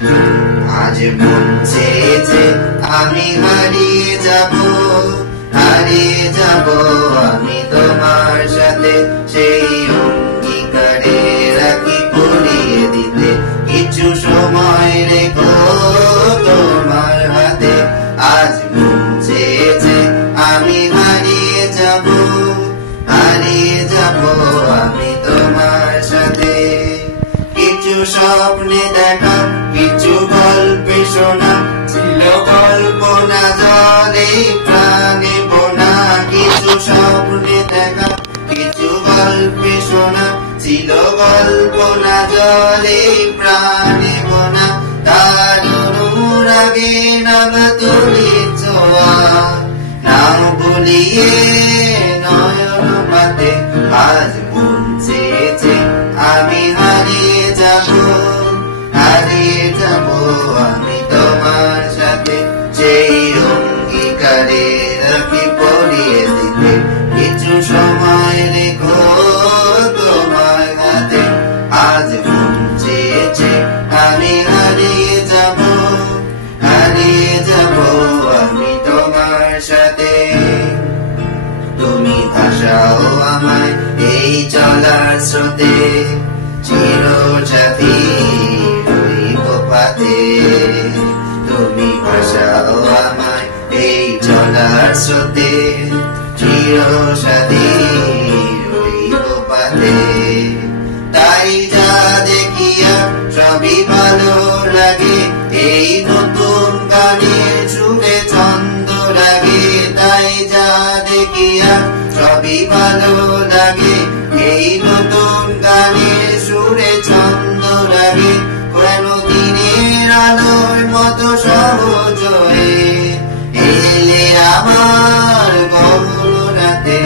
আজ মন চেয়েছে আমি হারিয়ে যাব আমি তোমার সাথে, সেই অঙ্গীকারে রাখি পরিয়ে দিতে কিছু সময় রেখো তোমার হাতে। আজ মন চেয়েছে আমি হারিয়ে যাব আমি তোমার সাথে। কিছু স্বপ্নে দেখা, কিছু গল্পে শোনা, ছিল কল্পনা জলে প্রাণে বোনা। কিছু স্বপ্নে দেখা, কিছু গল্পে শোনা, ছিল কল্পনা জলে প্রাণে বোনা। তার অনুরাগে নামা তুলির ছোঁয়া, নাম বলিয়ে নয়ন পাতে। আজ মন চেয়েছে আমি হারিয়ে যাব আমি তোমার সাথে, সেই অঙ্গীকারে রাখি পরিয়ে দিতে কিছু সময় রেখো তোমার হাতে। আজ মন চেয়েছে আমি হারিয়ে যাব আমি তোমার সাথে। তুমি ভাসাও আমায় এই চলার স্রোতে, চিরসাথী রইব পাতে। তুমি ভাসাও আমায় এই চলার স্রোতে, চিরসাথী রইব পাতে। তাই যা দেখিয়া সবই ভালো লাগে, এই নতুন গানের সুরে ছন্দ লাগে। তাই যা দেখিয়া সবই ভালো লাগে, এই নতুন গানের সুরে ছন্দ লাগে। কেন দিনের আলোর মতো সহজ হয়ে এলে আমার গহন রাতে।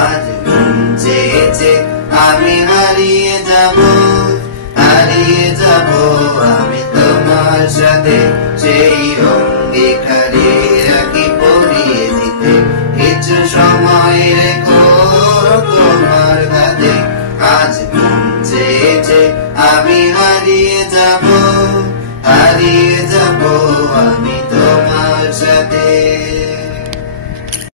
আজ মন চেয়েছে আমি হারিয়ে যাব আমি তোমার সাথে, সেই